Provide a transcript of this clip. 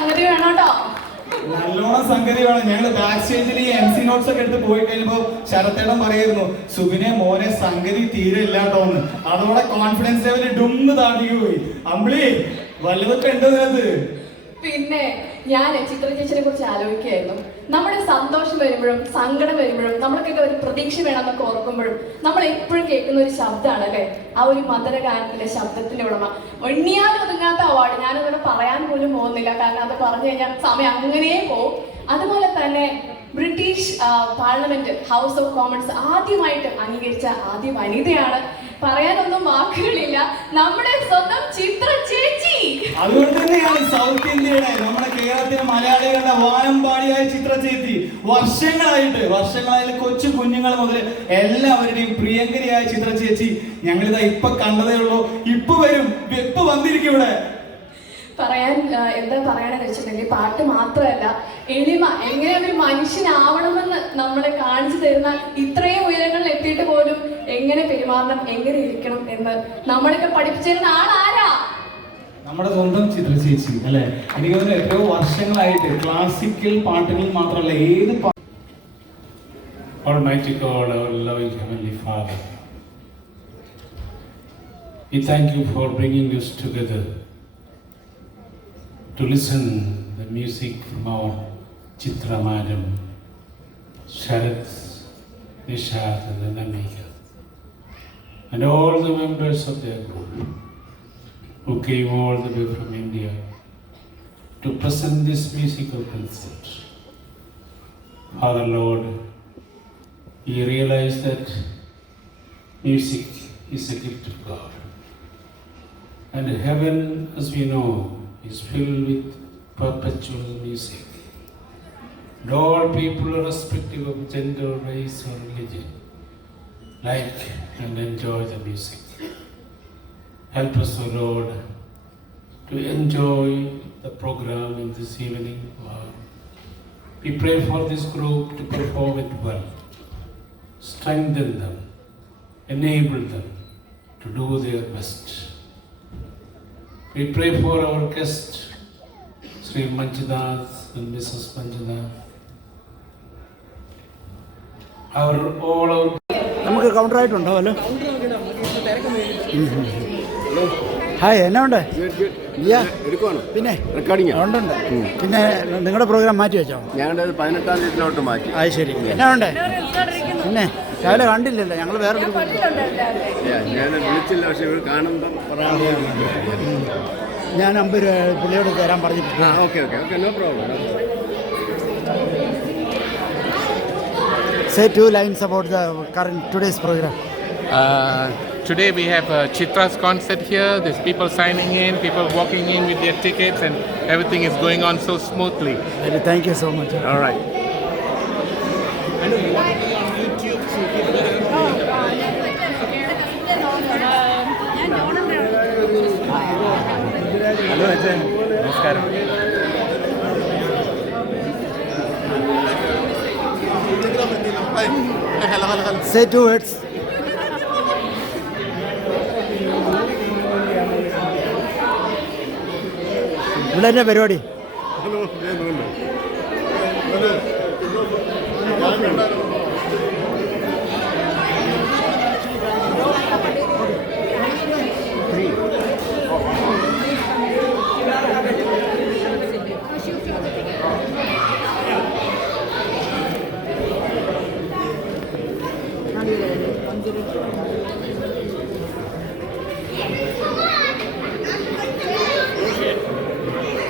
സംഗതി വേണം കേട്ടോ. നല്ലോണം സംഗതി വേണം. ഞങ്ങള് ബാക്ക് സ്റ്റേജിൽ ഈ MC നോട്ട്സ് ഒക്കെ എടുത്ത് പോയി കഴിയുമ്പോ ശരത്തേടം പറയായിരുന്നു, സുബിനെ മോനെ സംഗതി തീരെ ഇല്ലാട്ടോന്ന്. അതോടെ കോൺഫിഡൻസ് ലെവൽ ഡുന്ന് താഴേക്ക് പോയി. അമ്പിളി വല്ലതൊക്കെ ഉണ്ടോ ഇതിനകത്ത്? പിന്നെ ഞാൻ ചിത്ര ചേച്ചിനെ കുറിച്ച് ആലോചിക്കുകയായിരുന്നു. നമ്മുടെ സന്തോഷം വരുമ്പോഴും സങ്കടം വരുമ്പോഴും നമ്മൾക്കൊക്കെ ഒരു പ്രതീക്ഷ വേണമെന്നൊക്കെ ഓർക്കുമ്പോഴും നമ്മൾ എപ്പോഴും കേൾക്കുന്ന ഒരു ശബ്ദമാണ് അല്ലേ, ആ ഒരു മധുരഗാനത്തിന്റെ ശബ്ദത്തിന്റെ ഉടമ. എണ്ണിയാൽ ഒതുങ്ങാത്ത അവാർഡ്. ഞാനതിവിടെ പറയാൻ പോലും പോകുന്നില്ല, കാരണം അത് പറഞ്ഞു കഴിഞ്ഞാൽ സമയം അങ്ങനെ പോകും. അതുപോലെ തന്നെ British parliament house of Commons ആദ്യമായിട്ട് അംഗീകരിച്ച ആദ്യ വനിതയാണ്. പറയാനൊന്നും വാക്കുകളില്ല, നമ്മുടെ സ്വന്തം ചിത്ര ചേച്ചി. അതുകൊണ്ട് തന്നെയാണ് സൗത്ത് ഇന്ത്യയുടെ നമ്മുടെ കേരളത്തിലെ മലയാളികളുടെ വാനമ്പാടിയായ ചിത്ര ചേച്ചി വർഷങ്ങളായിട്ട് കൊച്ചു കുഞ്ഞുങ്ങൾ മുതൽ എല്ലാവരുടെയും പ്രിയങ്കരിയായ ചിത്ര ചേച്ചി ഞങ്ങളിതാ ഇപ്പൊ കണ്ടതേ ഉള്ളൂ. ഇപ്പൊ വരും, ഇപ്പൊ വന്നിരിക്കും ഇവിടെ. എന്താ പറയാനെന്ന് വെച്ചിട്ടുണ്ടെങ്കിൽ പാട്ട് മാത്രമല്ല, എളിമ, എങ്ങനെ ഒരു മനുഷ്യനാവണമെന്ന് നമ്മളെ കാണിച്ചു തരുന്ന, ഇത്രയും ഉയരങ്ങളിൽ എത്തിയിട്ട് പോലും എങ്ങനെ പെരുമാറണം, എങ്ങനെ ഇരിക്കണം എന്ന് നമ്മളൊക്കെ പഠിപ്പിച്ചിരുന്ന ആളാരാ? നമ്മുടെ സ്വന്തം ചിത്ര ചേച്ചി അല്ലെ. എനിക്ക് തോന്നുന്നു എത്രയോ വർഷങ്ങളായിട്ട് ക്ലാസിക്കൽ പാട്ടുകൾ മാത്രമല്ല ഏത് Almighty God, our loving Heavenly Father, we thank you for bringing us together to listen the music from our Chitra Madam, Sharath, Nishad and Anamika, and all the members of their group who came all the way from India to present this musical concert. Father Lord, we realize that music is a gift of God, and heaven, as we know, is filled with perpetual music. And all people, irrespective of gender, race or religion, like and enjoy the music. Help us, O Lord, to enjoy the program in this evening. We pray for this group to perform it well. Strengthen them, enable them to do their best. We pray for our guest, Sri Manjunath and Mrs. Manjunath. നമുക്ക് കൗണ്ടറായിട്ടുണ്ടോ? Hello, hi, എന്നാ ഉണ്ട്? പിന്നെ ഉണ്ടുണ്ട്. പിന്നെ നിങ്ങളുടെ programme മാറ്റി വെച്ചോ? ഞങ്ങളുടെ 18-ാം തീയതിയിലോട്ട് മാറ്റി. അത് ശരി. എന്നാ ഉണ്ട്? പിന്നെ രാവിലെ കണ്ടില്ലല്ലോ, ഞങ്ങൾ വേറെ ഞാൻ വിളിച്ചില്ല, പക്ഷെ ഇവിടെ കാണുമ്പം ഞാൻ 50 രൂപ പുള്ളിയോട് തരാൻ പറഞ്ഞിട്ടുണ്ട്. Okay, no problem. Say 2 lines about the today's program. Today we have Chitra's concert here. There's people signing in, people walking in with their tickets, and everything is going on so smoothly. Thank you so much. All right. I know you want to be on YouTube, so you can Hello, Ajay. Namaskaram. Say 2 words. ഇവിടെ തന്നെ പരിപാടി.